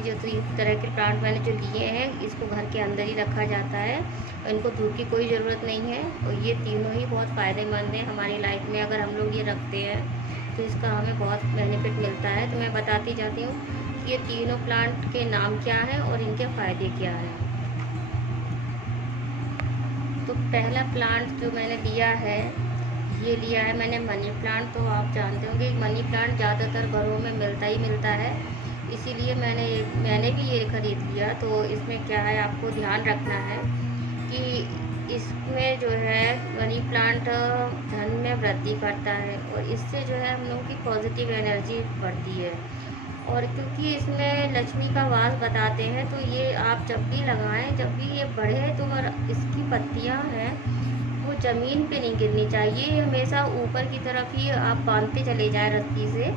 जो तो इस तरह के प्लांट मैंने जो लिए हैं, इसको घर के अंदर ही रखा जाता है और इनको धूप की कोई ज़रूरत नहीं है। और ये तीनों ही बहुत फ़ायदेमंद हैं हमारी लाइफ में। अगर हम लोग ये रखते हैं तो इसका हमें बहुत बेनिफिट मिलता है। तो मैं बताती जाती हूँ कि ये तीनों प्लांट के नाम क्या हैं और इनके फ़ायदे क्या हैं। तो पहला प्लांट जो मैंने लिया है, ये लिया है मैंने मनी प्लांट। तो आप जानते होंगे मनी प्लांट ज़्यादातर घरों में मिलता ही मिलता है, इसीलिए मैंने भी ये ख़रीद लिया। तो इसमें क्या है, आपको ध्यान रखना है कि इसमें जो है मनी प्लांट धन में वृद्धि करता है और इससे जो है हम लोगों की पॉजिटिव एनर्जी बढ़ती है। और क्योंकि इसमें लक्ष्मी का वास बताते हैं, तो ये आप जब भी लगाएं, जब भी ये बढ़े तो और इसकी पत्तियां हैं वो ज़मीन पे नहीं गिरनी चाहिए, हमेशा ऊपर की तरफ ही आप बांधते चले जाएं रस्सी से,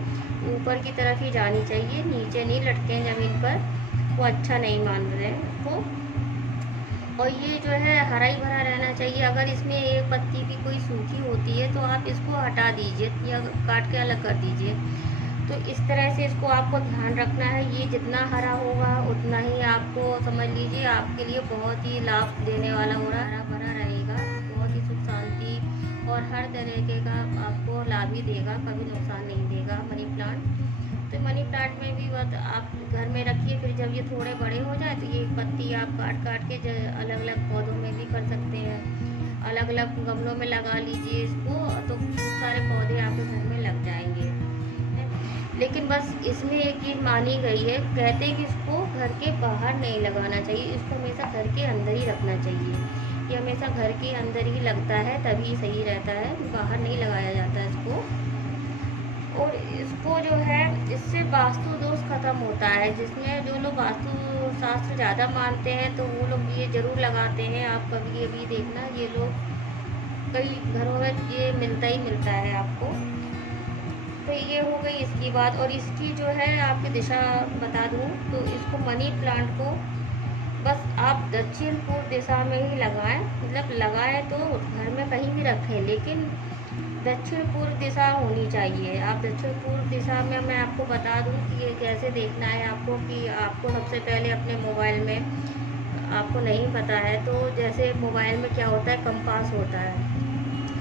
ऊपर की तरफ ही जानी चाहिए, नीचे नहीं लटके ज़मीन पर, वो अच्छा नहीं मान रहे हैं उसको। और ये जो है हरा ही भरा रहना चाहिए। अगर इसमें एक पत्ती भी कोई सूखी होती है तो आप इसको हटा दीजिए या काट के अलग कर दीजिए। तो इस तरह से इसको आपको ध्यान रखना है। ये जितना हरा होगा उतना ही आपको समझ लीजिए आपके लिए बहुत ही लाभ देने वाला हो रहा है, हरा भरा रहेगा, बहुत ही सुख शांति और हर तरीके का आपको लाभ ही देगा, कभी नुकसान नहीं देगा मनी प्लांट। तो मनी प्लांट में भी बात आप घर में रखिए, फिर जब ये थोड़े बड़े हो जाए तो ये पत्ती आप काट काट के अलग अलग पौधों में भी कर सकते हैं, अलग अलग गमलों में लगा लीजिए इसको, तो सारे पौधे आपके घर में लग जाएंगे। लेकिन बस इसमें एक चीज़ मानी गई है, कहते हैं कि इसको घर के बाहर नहीं लगाना चाहिए, इसको हमेशा घर के अंदर ही रखना चाहिए। ये हमेशा घर के अंदर ही लगता है तभी सही रहता है, बाहर नहीं लगाया जाता इसको। और इसको जो है इससे वास्तु दोष खत्म होता है, जिसमें जो लोग वास्तु शास्त्र ज़्यादा मानते हैं तो वो लोग ये ज़रूर लगाते हैं। आप कभी अभी देखना, ये लोग कई घरों में ये मिलता ही मिलता है आपको। तो ये हो गई इसकी बात। और इसकी जो है आपकी दिशा बता दूँ तो इसको मनी प्लांट को बस आप दक्षिण पूर्व दिशा में ही लगाएं, मतलब लगाएं तो घर में कहीं भी रखें, लेकिन दक्षिण पूर्व दिशा होनी चाहिए। आप दक्षिण पूर्व दिशा में, मैं आपको बता दूं कि ये कैसे देखना है आपको, कि आपको सबसे पहले अपने मोबाइल में, आपको नहीं पता है तो जैसे मोबाइल में क्या होता है, कंपास होता है,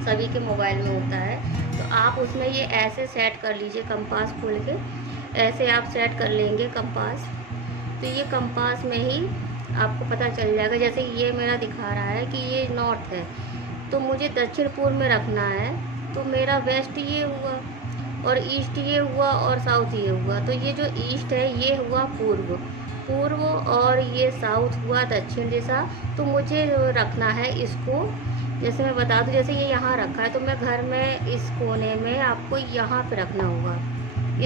सभी के मोबाइल में होता है, तो आप उसमें ये ऐसे सेट कर लीजिए, कंपास खोल के ऐसे आप सेट कर लेंगे कंपास। तो ये कंपास में ही आपको पता चल जाएगा। जैसे ये मेरा दिखा रहा है कि ये नॉर्थ है, तो मुझे दक्षिण पूर्व में रखना है, तो मेरा वेस्ट ये हुआ और ईस्ट ये हुआ और साउथ ये हुआ। तो ये जो ईस्ट है ये हुआ पूर्व, और ये साउथ हुआ दक्षिण दिशा। तो मुझे रखना है इसको, जैसे मैं बता दूं, जैसे ये यहाँ रखा है तो मैं घर में इस कोने में आपको यहाँ पे रखना होगा,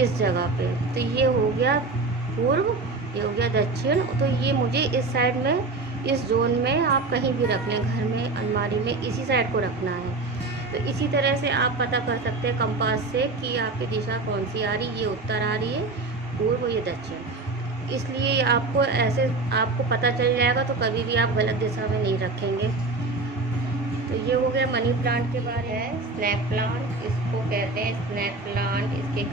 इस जगह पे। तो ये हो गया पूर्व, ये हो गया दक्षिण। तो ये मुझे इस साइड में, इस जोन में आप कहीं भी रख लें, घर में अलमारी में इसी साइड को रखना है। तो इसी तरह से आप पता कर सकते हैं कंपास से कि आपकी दिशा कौन सी आ रही है, ये उत्तर आ रही है, पूर्व, ये दक्षिण। इसलिए आपको ऐसे आपको पता चल जाएगा, तो कभी भी आप गलत दिशा में नहीं रखेंगे। तो ये हो गया मनी प्लांट के बारे में। स्नेक प्लांट इसको कहते हैं, स्नेक प्लांट, इसके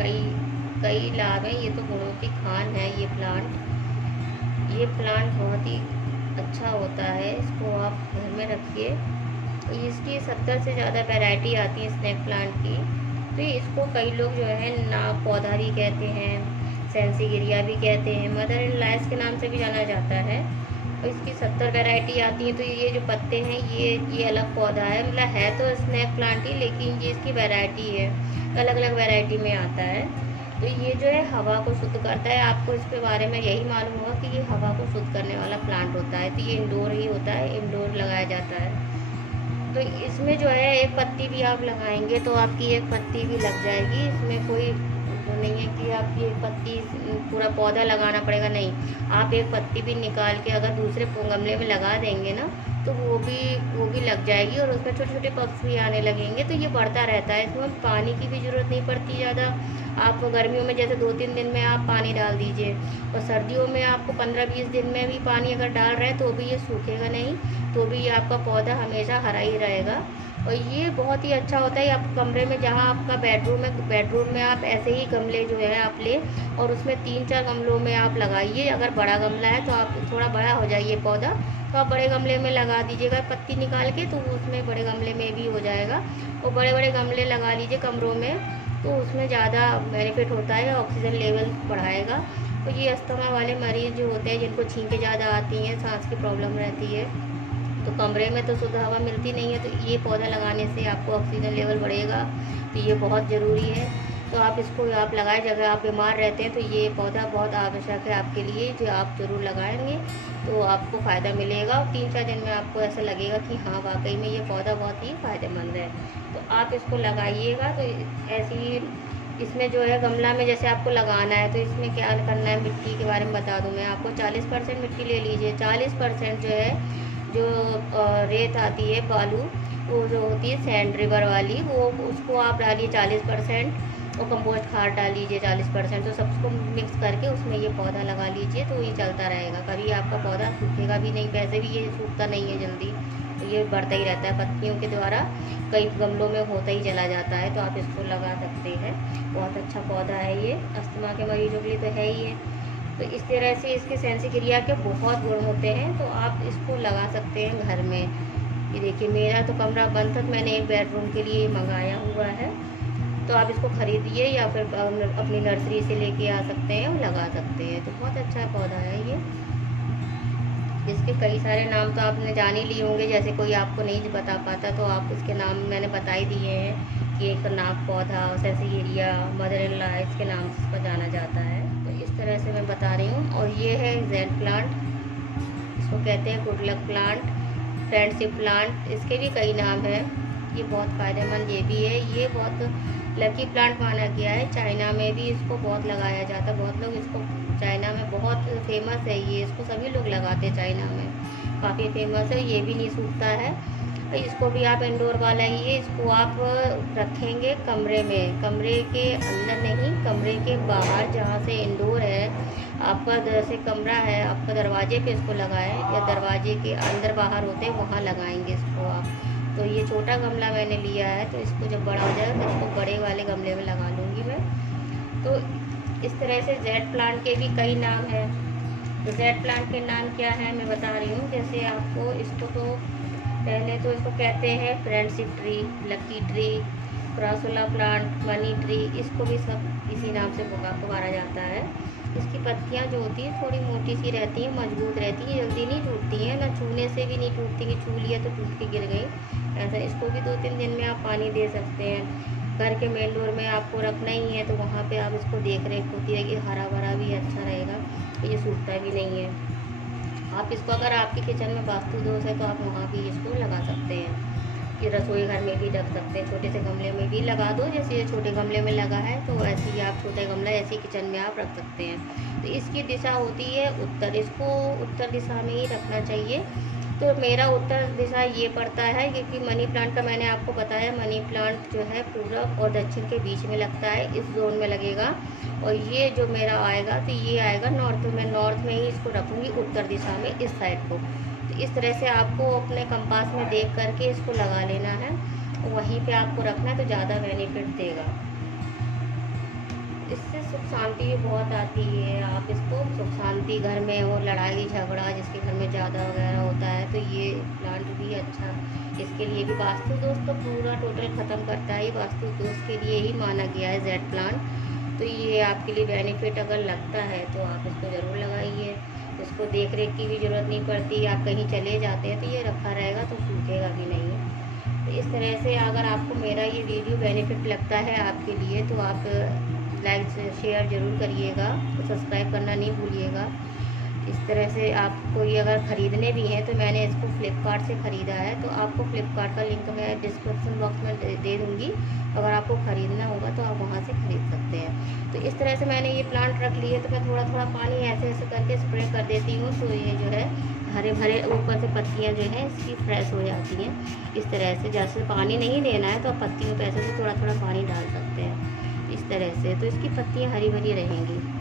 कई लाभ हैं। ये तो गुणों की खान है ये प्लांट बहुत ही अच्छा होता है, इसको आप घर में रखिए। इसकी 70 से ज़्यादा वैरायटी आती है स्नेक प्लांट की। तो इसको कई लोग जो है नाग पौधा भी कहते हैं, सेंसीगिरिया भी कहते हैं, मदर इन लॉ के नाम से भी जाना जाता है। और इसकी 70 वैरायटी आती है। तो ये जो पत्ते हैं ये अलग पौधा है, मतलब है तो स्नेक प्लांट ही, लेकिन ये इसकी वैरायटी है, अलग अलग वैरायटी में आता है। तो ये जो है हवा को शुद्ध करता है। आपको इसके बारे में यही मालूम होगा कि ये हवा को शुद्ध करने वाला प्लांट होता है। तो ये इंडोर ही होता है, इंडोर लगाया जाता है। तो इसमें जो है एक पत्ती भी आप लगाएंगे तो आपकी एक पत्ती भी लग जाएगी। इसमें कोई वो नहीं है कि आपकी एक पत्ती पूरा पौधा लगाना पड़ेगा, नहीं, आप एक पत्ती भी निकाल के अगर दूसरे गमले में लगा देंगे ना तो वो भी लग जाएगी और उसमें छोटे छोटे पक्ष भी आने लगेंगे। तो ये बढ़ता रहता है, इसमें पानी की भी ज़रूरत नहीं पड़ती ज़्यादा, आप गर्मियों में जैसे 2-3 दिन में आप पानी डाल दीजिए, और सर्दियों में आपको 15-20 दिन में भी पानी अगर डाल रहे हैं तो भी ये सूखेगा नहीं, तो भी ये आपका पौधा हमेशा हरा ही रहेगा। और ये बहुत ही अच्छा होता है। आप कमरे में जहाँ आपका बेडरूम में आप ऐसे ही गमले जो है आप ले, और उसमें 3-4 गमलों में आप लगाइए। अगर बड़ा गमला है तो आप थोड़ा बड़ा हो जाइए पौधा, तो आप बड़े गमले में लगा दीजिएगा पत्ती निकाल के, तो उसमें बड़े गमले में भी हो जाएगा। और बड़े बड़े गमले लगा लीजिए कमरों में, तो उसमें ज़्यादा बेनिफिट होता है, ऑक्सीजन लेवल बढ़ाएगा। तो ये अस्थमा वाले मरीज़ जो होते हैं, जिनको छींकें ज़्यादा आती हैं, सांस की प्रॉब्लम रहती है, तो कमरे में तो शुद्ध हवा मिलती नहीं है, तो ये पौधा लगाने से आपको ऑक्सीजन लेवल बढ़ेगा। तो ये बहुत ज़रूरी है। तो आप इसको आप लगाएं, जगह आप बीमार रहते हैं तो ये पौधा बहुत आवश्यक है आपके लिए, जो आप ज़रूर लगाएंगे तो आपको फ़ायदा मिलेगा। और 3-4 दिन में आपको ऐसा लगेगा कि हाँ वाकई में ये पौधा बहुत ही फ़ायदेमंद है। तो आप इसको लगाइएगा। तो ऐसी इसमें जो है गमला में जैसे आपको लगाना है, तो इसमें क्या करना है, मिट्टी के बारे में बता दूँ मैं आपको। 40% मिट्टी ले लीजिए। 40% जो है, जो रेत आती है, बालू, वो जो होती है सैंड रिवर वाली, वो उसको आप डालिए 40%, और कंपोस्ट खाद डाल लीजिए 40%। तो सबको मिक्स करके उसमें ये पौधा लगा लीजिए, तो ये चलता रहेगा, कभी आपका पौधा सूखेगा भी नहीं। वैसे भी ये सूखता नहीं है जल्दी, तो ये बढ़ता ही रहता है पत्तियों के द्वारा, कई गमलों में होता ही चला जाता है। तो आप इसको लगा सकते हैं, बहुत अच्छा पौधा है ये, अस्थमा के मरीजों के लिए तो है ही है। तो इस तरह से इसके सेंसिक्रिया के बहुत गुण होते हैं, तो आप इसको लगा सकते हैं घर में। ये देखिए, मेरा तो कमरा बंद था, तो मैंने एक बेडरूम के लिए मंगाया हुआ है। तो आप इसको ख़रीदिए या फिर अपनी नर्सरी से लेके आ सकते हैं और लगा सकते हैं। तो बहुत अच्छा पौधा है ये। इसके कई सारे नाम तो आपने जान ही लिए होंगे, जैसे कोई आपको नहीं बता पाता तो आप इसके नाम मैंने बता ही दिए हैं कि एक नाग पौधा, सेंसिक्रिया, मदर इन लॉ, इसके नाम से इसको जाना जाता है। तो इस तरह से मैं बता रही हूँ। और ये है जेड प्लांट, इसको कहते हैं good luck plant, friendship plant, इसके भी कई नाम हैं। ये बहुत फ़ायदेमंद ये भी है। ये बहुत लकी प्लांट माना गया है। चाइना में भी इसको बहुत लगाया जाता है, बहुत लोग इसको, चाइना में बहुत फेमस है ये, इसको सभी लोग लगाते हैं चाइना में, काफ़ी फेमस है। ये भी नहीं सूखता है। इसको भी आप इंडोर वाला ही है, इसको आप रखेंगे कमरे में, कमरे के अंदर नहीं, कमरे के बाहर, जहाँ से इंडोर है आपका, जैसे कमरा है आपका, दरवाजे पे इसको लगाएं, या दरवाजे के अंदर बाहर होते हैं वहाँ लगाएंगे इसको आप। तो ये छोटा गमला मैंने लिया है, तो इसको जब बड़ा हो जाएगा तो इसको बड़े वाले गमले में लगा लूँगी मैं। तो इस तरह से जेड प्लांट के भी कई नाम हैं। तो जेड प्लांट के नाम क्या है मैं बता रही हूँ। जैसे आपको इसको, तो पहले तो इसको कहते हैं friendship tree, lucky tree, crassula plant, money tree, इसको भी सब इसी नाम से पुकारा जाता है। इसकी पत्तियां जो होती हैं थोड़ी मोटी सी रहती हैं, मजबूत रहती हैं, जल्दी नहीं टूटती हैं, ना छूने से भी नहीं टूटती कि छू लिया तो टूट के गिर गई ऐसा। इसको भी 2-3 दिन में आप पानी दे सकते हैं। घर के मेन डोर में आपको रखना ही है, तो वहाँ पे आप इसको देख रेख होती रहेगी, हरा भरा भी अच्छा रहेगा, ये सूखता भी नहीं है। आप इसको, अगर आपके किचन में वास्तु दोष है तो आप वहाँ भी इसको लगा सकते हैं, कि रसोई घर में भी रख सकते हैं, छोटे से गमले में भी लगा दो। जैसे ये छोटे गमले में लगा है, तो ऐसे ही आप छोटा गमला ऐसे किचन में आप रख सकते हैं। तो इसकी दिशा होती है उत्तर, इसको उत्तर दिशा में ही रखना चाहिए। तो मेरा उत्तर दिशा ये पड़ता है, क्योंकि मनी प्लांट का मैंने आपको बताया, मनी प्लांट जो है पूरब और दक्षिण के बीच में लगता है, इस जोन में लगेगा। और ये जो मेरा आएगा, तो ये आएगा नॉर्थ में, नॉर्थ में ही इसको रखूँगी, उत्तर दिशा में, इस साइड को। तो इस तरह से आपको अपने कंपास में देख करके इसको लगा लेना है, वहीं पे आपको रखना है, तो ज़्यादा बेनिफिट देगा। इससे सुख शांति भी बहुत आती है। आप इसको सुख शांति, घर में हो लड़ाई झगड़ा जिसके घर में ज़्यादा वगैरह होता है, तो ये प्लांट भी अच्छा, इसके लिए भी वास्तु दोष तो पूरा टोटल ख़त्म करता है। वास्तु दोष के लिए ही माना गया है जेड प्लांट। तो ये आपके लिए बेनिफिट अगर लगता है तो आप इसको ज़रूर लगाइए। इसको देख रेख की भी ज़रूरत नहीं पड़ती, आप कहीं चले जाते हैं तो ये रखा रहेगा, तो सूखेगा भी नहीं। तो इस तरह से अगर आपको मेरा ये वीडियो बेनिफिट लगता है आपके लिए, तो आप लाइक शेयर ज़रूर करिएगा, तो सब्सक्राइब करना नहीं भूलिएगा। इस तरह से आपको ये अगर ख़रीदने भी हैं, तो मैंने इसको फ्लिपकार्ट से ख़रीदा है, तो आपको फ्लिपकार्ट का लिंक मैं डिस्क्रिप्शन बॉक्स में दे दूँगी। अगर आपको ख़रीदना होगा तो आप वहाँ से ख़रीद सकते हैं। तो इस तरह से मैंने ये प्लांट रख लिए, तो मैं थोड़ा थोड़ा पानी ऐसे ऐसे करके स्प्रे कर देती हूँ, तो ये जो है हरे भरे ऊपर से पत्तियाँ जो हैं इसकी फ्रेश हो जाती हैं। इस तरह से जैसे पानी नहीं देना है तो आप पत्तियों पर ऐसे से थोड़ा थोड़ा पानी डाल सकते हैं। इस तरह से, तो इसकी पत्तियाँ हरी भरी रहेंगी।